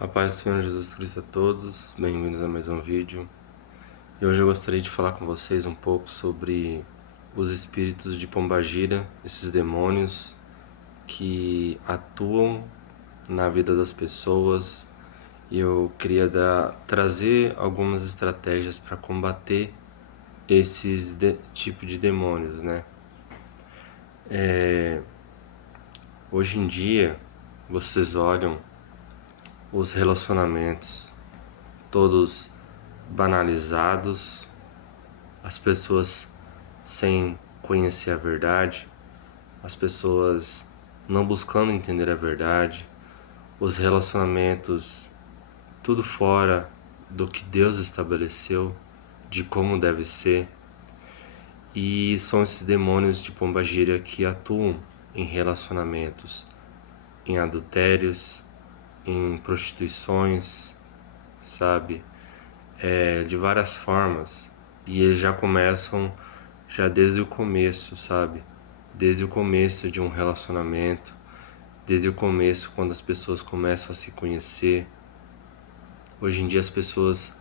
A paz do Senhor Jesus Cristo a todos, bem-vindos a mais um vídeo. E hoje eu gostaria de falar com vocês um pouco sobre os espíritos de Pombagira, esses demônios que atuam na vida das pessoas. E eu queria trazer algumas estratégias para combater esses tipo de demônios, né? Hoje em dia, vocês olham os relacionamentos todos banalizados, as pessoas sem conhecer a verdade, as pessoas não buscando entender a verdade, os relacionamentos tudo fora do que Deus estabeleceu, de como deve ser. E são esses demônios de Pombagira que atuam em relacionamentos, em adultérios, em prostituições, sabe? De várias formas. E eles já começam já desde o começo, sabe? Desde o começo de um relacionamento, desde o começo quando as pessoas começam a se conhecer. Hoje em dia as pessoas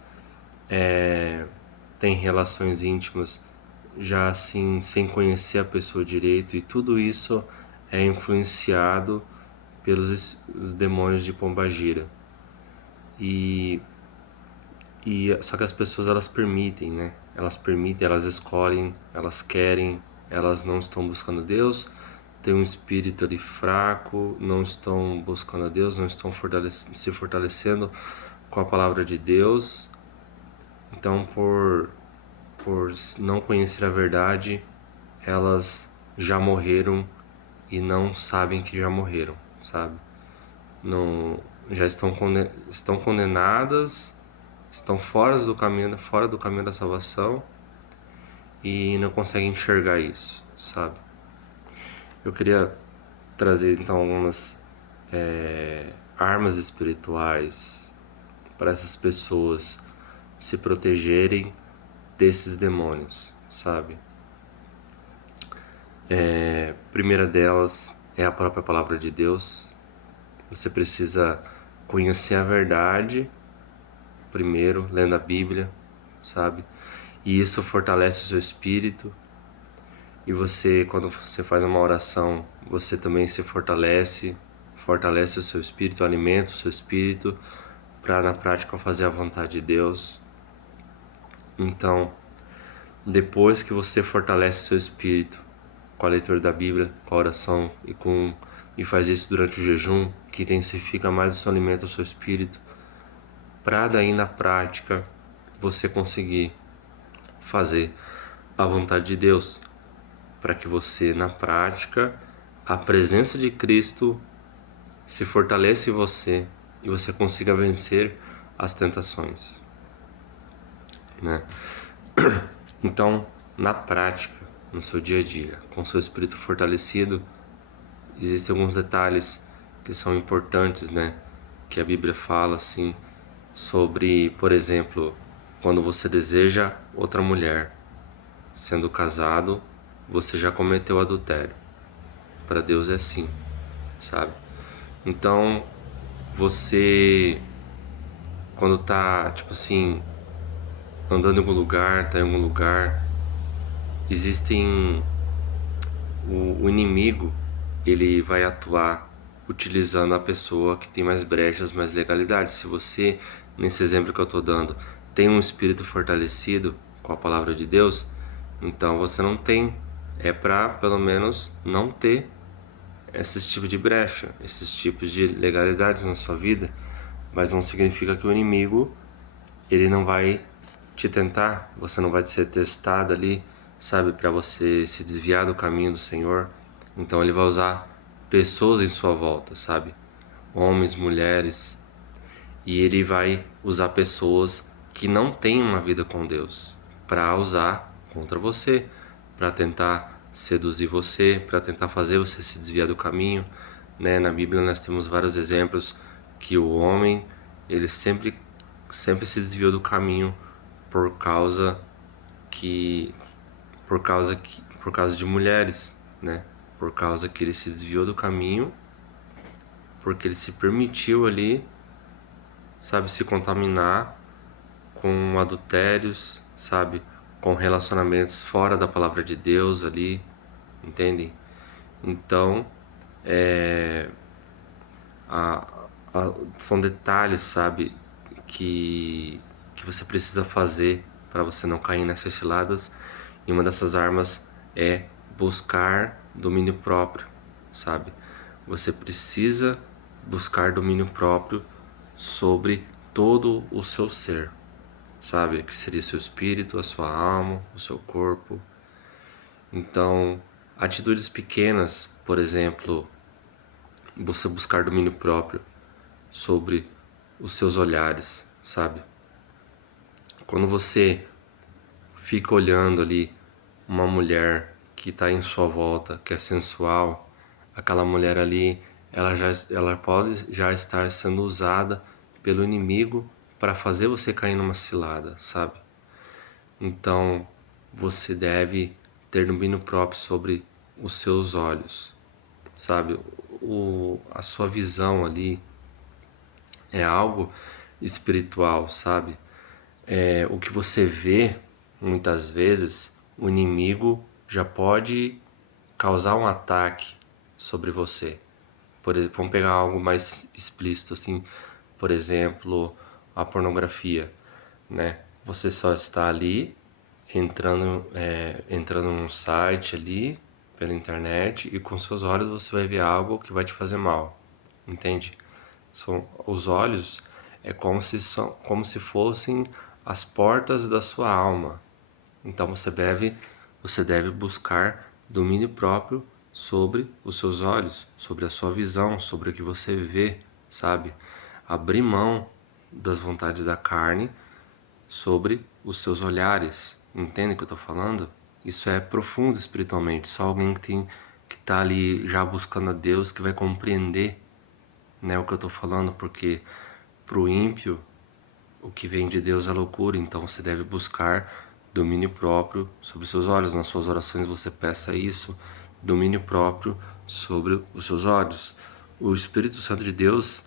têm relações íntimas já assim, sem conhecer a pessoa direito, e tudo isso é influenciado pelos os demônios de Pombagira. E só que as pessoas elas permitem, né? Elas permitem, elas escolhem, elas querem, elas não estão buscando Deus, tem um espírito ali fraco, não estão buscando a Deus, não estão se fortalecendo com a palavra de Deus. Então, por não conhecer a verdade, elas já morreram e não sabem que já morreram, sabe? Não, já estão condenadas, estão fora do caminho da salvação e não conseguem enxergar isso, sabe? Eu queria trazer então algumas armas espirituais para essas pessoas se protegerem desses demônios, sabe? Primeira delas é a própria palavra de Deus. Você precisa conhecer a verdade primeiro, lendo a Bíblia, sabe? E isso fortalece o seu espírito. E você, quando você faz uma oração, você também se fortalece o seu espírito, alimenta o seu espírito para na prática fazer a vontade de Deus. Então, depois que você fortalece o seu espírito com a leitura da Bíblia, com a oração e faz isso durante o jejum, que intensifica mais o seu alimento, o seu espírito, para daí na prática você conseguir fazer a vontade de Deus, para que você na prática a presença de Cristo se fortaleça em você e você consiga vencer as tentações, né? Então, na prática, no seu dia a dia, com seu espírito fortalecido, existem alguns detalhes que são importantes, né? Que a Bíblia fala assim sobre, por exemplo, quando você deseja outra mulher, sendo casado, você já cometeu adultério. Para Deus é assim, sabe? Então, você quando tá, tipo assim, andando em algum lugar, tá em algum lugar, existem o inimigo, ele vai atuar utilizando a pessoa que tem mais brechas, mais legalidade. Se você, nesse exemplo que eu tô dando, tem um espírito fortalecido com a palavra de Deus, então você não tem, é para pelo menos não ter esses tipos de brecha, esses tipos de legalidades na sua vida, mas não significa que o inimigo ele não vai te tentar, você não vai ser testado ali, sabe, para você se desviar do caminho do Senhor. Então ele vai usar pessoas em sua volta, sabe, homens, mulheres, e ele vai usar pessoas que não têm uma vida com Deus para usar contra você, para tentar seduzir você, para tentar fazer você se desviar do caminho, né? Na Bíblia nós temos vários exemplos que o homem ele sempre se desviou do caminho por causa que por causa de mulheres, né? Por causa que ele se desviou do caminho, porque ele se permitiu ali sabe, se contaminar com adultérios, sabe, com relacionamentos fora da palavra de Deus ali, entendem? Então, a- são detalhes, sabe, que, que você precisa fazer para você não cair nessas ciladas. E uma dessas armas é buscar domínio próprio, sabe? Você precisa buscar domínio próprio sobre todo o seu ser, sabe? Que seria seu espírito, a sua alma, o seu corpo. Então, atitudes pequenas, por exemplo, você buscar domínio próprio sobre os seus olhares, sabe? Quando você fica olhando ali uma mulher que está em sua volta, que é sensual, aquela mulher ali, ela pode já estar sendo usada pelo inimigo para fazer você cair numa cilada, sabe? Então, você deve ter domínio próprio sobre os seus olhos, sabe? A sua visão ali é algo espiritual, sabe? O que você vê, muitas vezes, o inimigo já pode causar um ataque sobre você. Por exemplo, vamos pegar algo mais explícito assim, por exemplo, a pornografia, né? Você só está ali entrando num site ali pela internet e com seus olhos você vai ver algo que vai te fazer mal, entende? São os olhos como se fossem as portas da sua alma. Então você deve buscar domínio próprio sobre os seus olhos, sobre a sua visão, sobre o que você vê, sabe? Abrir mão das vontades da carne sobre os seus olhares. Entende o que eu estou falando? Isso é profundo espiritualmente. Só alguém que está ali já buscando a Deus que vai compreender, né, o que eu estou falando, porque para o ímpio o que vem de Deus é loucura. Então você deve buscar domínio próprio sobre os seus olhos. Nas suas orações você peça isso, domínio próprio sobre os seus olhos. O Espírito Santo de Deus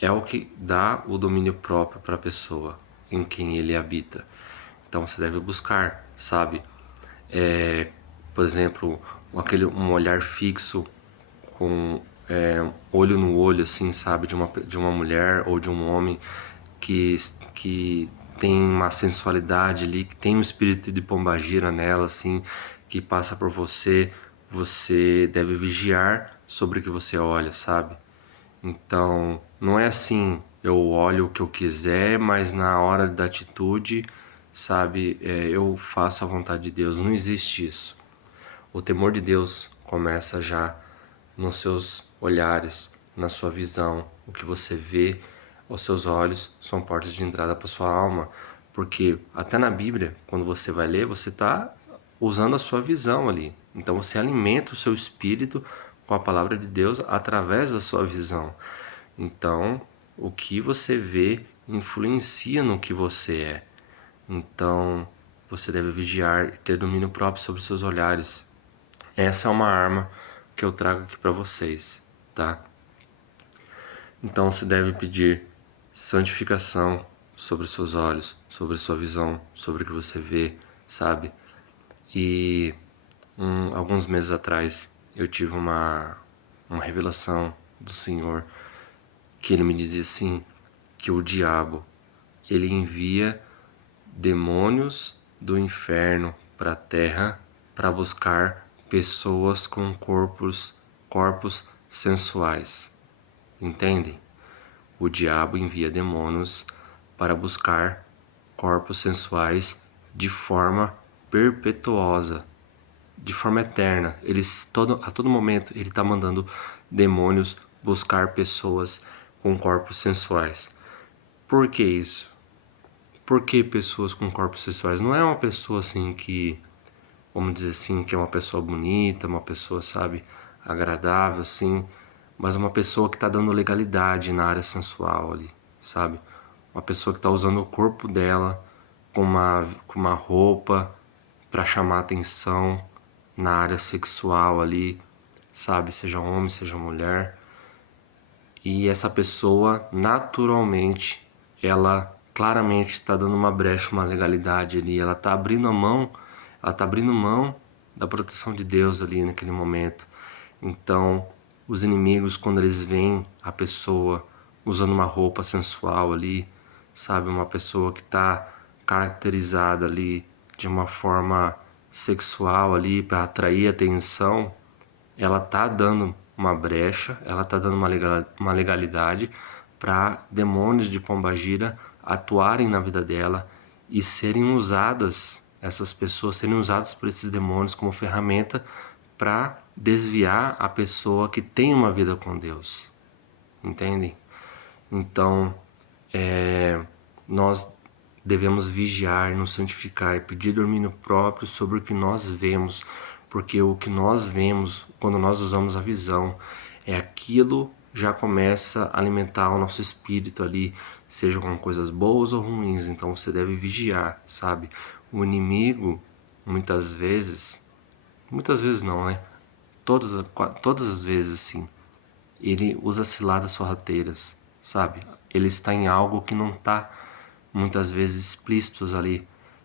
é o que dá o domínio próprio para a pessoa em quem ele habita. Então você deve buscar, sabe? Por exemplo, um olhar fixo com olho no olho, assim, sabe? De uma mulher ou de um homem que, que tem uma sensualidade ali, que tem um espírito de pombagira nela, assim, que passa por você. Você deve vigiar sobre o que você olha, sabe? Então, não é assim, eu olho o que eu quiser, mas na hora da atitude, sabe, eu faço a vontade de Deus. Não existe isso. O temor de Deus começa já nos seus olhares, na sua visão. O que você vê, os seus olhos são portas de entrada para sua alma. Porque até na Bíblia, quando você vai ler, você está usando a sua visão ali. Então você alimenta o seu espírito com a palavra de Deus através da sua visão. Então, o que você vê influencia no que você é. Então, você deve vigiar e ter domínio próprio sobre os seus olhares. Essa é uma arma que eu trago aqui para vocês, tá? Então, você deve pedir santificação sobre os seus olhos, sobre a sua visão, sobre o que você vê, sabe? E alguns meses atrás eu tive uma revelação do Senhor que ele me dizia assim, que o diabo ele envia demônios do inferno para a terra para buscar pessoas com corpos sensuais. Entendem? O diabo envia demônios para buscar corpos sensuais de forma perpetuosa, de forma eterna. A todo momento ele está mandando demônios buscar pessoas com corpos sensuais. Por que isso? Por que pessoas com corpos sensuais? Não é uma pessoa assim que, vamos dizer assim, que é uma pessoa bonita, uma pessoa, sabe, agradável, assim, mas uma pessoa que está dando legalidade na área sensual ali, sabe? Uma pessoa que está usando o corpo dela com uma roupa para chamar atenção na área sexual ali, sabe? Seja homem, seja mulher. E essa pessoa, naturalmente, ela claramente está dando uma brecha, uma legalidade ali, ela está abrindo mão da proteção de Deus ali naquele momento. Então, os inimigos, quando eles veem a pessoa usando uma roupa sensual ali, sabe, uma pessoa que está caracterizada ali de uma forma sexual ali para atrair atenção, ela tá dando uma brecha, ela tá dando uma legalidade para demônios de pombagira atuarem na vida dela e serem usadas, essas pessoas serem usadas por esses demônios como ferramenta para desviar a pessoa que tem uma vida com Deus, entendem? Então, nós devemos vigiar, nos santificar e pedir domínio próprio sobre o que nós vemos, porque o que nós vemos, quando nós usamos a visão, é aquilo já começa a alimentar o nosso espírito ali, seja com coisas boas ou ruins. Então você deve vigiar, sabe? O inimigo, muitas vezes não, né? Todas as vezes, sim, ele usa ciladas sorrateiras, sabe? Ele está em algo que não está muitas vezes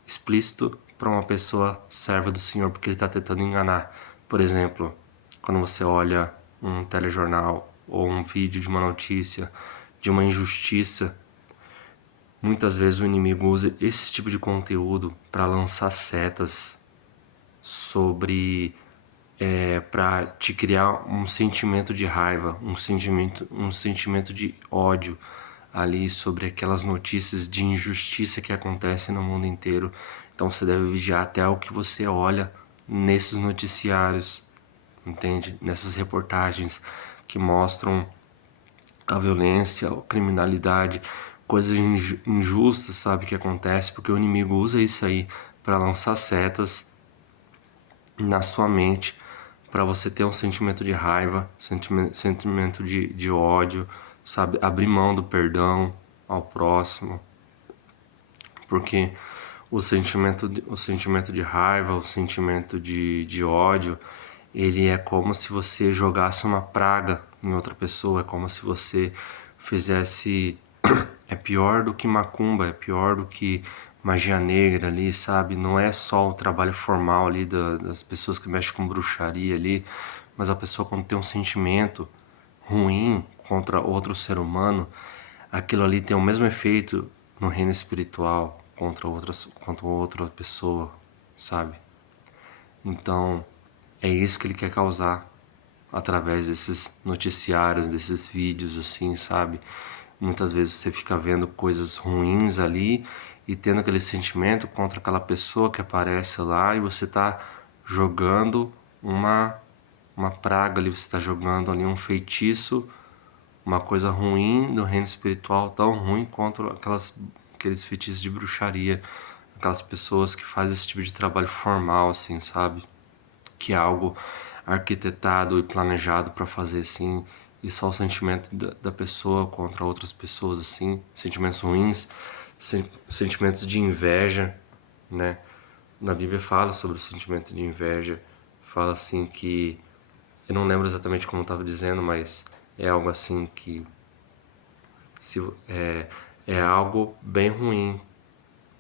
explícito para uma pessoa serva do Senhor, porque ele está tentando enganar. Por exemplo, quando você olha um telejornal ou um vídeo de uma notícia, de uma injustiça, muitas vezes o inimigo usa esse tipo de conteúdo para lançar setas sobre para te criar um sentimento de raiva, um sentimento de ódio ali sobre aquelas notícias de injustiça que acontecem no mundo inteiro. Então você deve vigiar até o que você olha nesses noticiários, entende? Nessas reportagens que mostram a violência, a criminalidade, coisas injustas, sabe, que acontece, porque o inimigo usa isso aí para lançar setas na sua mente, para você ter um sentimento de raiva, sentimento de ódio, sabe? Abrir mão do perdão ao próximo, porque o sentimento de raiva, o sentimento de ódio, ele é como se você jogasse uma praga em outra pessoa, é como se você fizesse... É pior do que macumba, é pior do que magia negra ali, sabe? Não é só o trabalho formal ali das pessoas que mexem com bruxaria ali, mas a pessoa quando tem um sentimento ruim contra outro ser humano, aquilo ali tem o mesmo efeito no reino espiritual contra outra pessoa, sabe? Então, é isso que ele quer causar através desses noticiários, desses vídeos, assim, sabe? Muitas vezes você fica vendo coisas ruins ali e tendo aquele sentimento contra aquela pessoa que aparece lá e você tá jogando uma praga ali, você está jogando ali um feitiço, uma coisa ruim do reino espiritual, tão ruim quanto aqueles feitiços de bruxaria, aquelas pessoas que fazem esse tipo de trabalho formal, assim, sabe? Que é algo arquitetado e planejado para fazer assim, e só o sentimento da pessoa contra outras pessoas, assim, sentimentos ruins, sentimentos de inveja, né? Na Bíblia fala sobre o sentimento de inveja, fala assim que, eu não lembro exatamente como estava dizendo, mas é algo assim que se, é algo bem ruim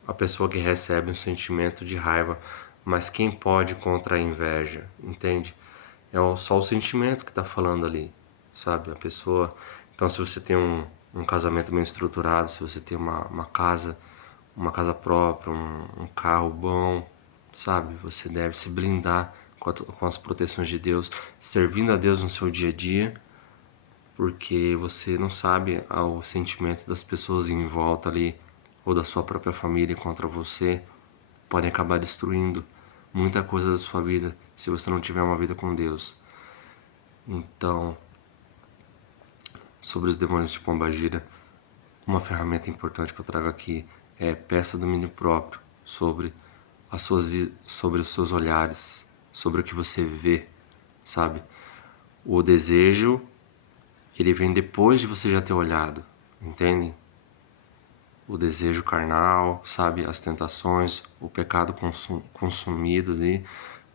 a pessoa que recebe um sentimento de raiva, mas quem pode contra a inveja, entende? Só o sentimento que está falando ali, sabe? A pessoa. Então, se você tem um casamento bem estruturado, se você tem uma casa própria, um carro bom, sabe? Você deve se blindar com as proteções de Deus, servindo a Deus no seu dia a dia, porque você não sabe o sentimento das pessoas em volta ali, ou da sua própria família contra você, podem acabar destruindo muita coisa da sua vida se você não tiver uma vida com Deus. Então, sobre os demônios de pombagira, uma ferramenta importante que eu trago aqui é peça domínio próprio sobre sobre os seus olhares, sobre o que você vê, sabe? O desejo, ele vem depois de você já ter olhado, entende? O desejo carnal, sabe? As tentações, o pecado consumido ali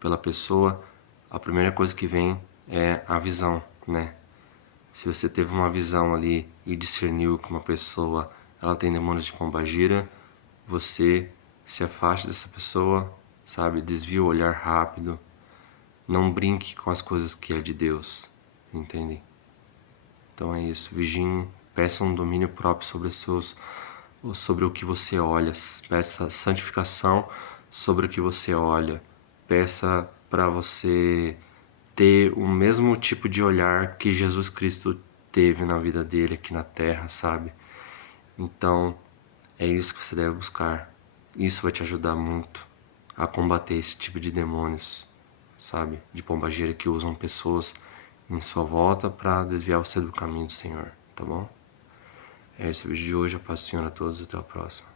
pela pessoa, a primeira coisa que vem é a visão, né? Se você teve uma visão ali e discerniu que uma pessoa ela tem demônios de pombagira, você se afaste dessa pessoa, sabe? Desvia o olhar rápido. Não brinque com as coisas que é de Deus, entende? Então é isso, vigiem, peça um domínio próprio sobre o que você olha, peça santificação sobre o que você olha, peça para você ter o mesmo tipo de olhar que Jesus Cristo teve na vida dele aqui na terra, sabe? Então, é isso que você deve buscar. Isso vai te ajudar muito a combater esse tipo de demônios, sabe? De pombagira que usam pessoas em sua volta para desviar você do caminho do Senhor, tá bom? É esse o vídeo de hoje. Eu passo o Senhor a todos. Até a próxima.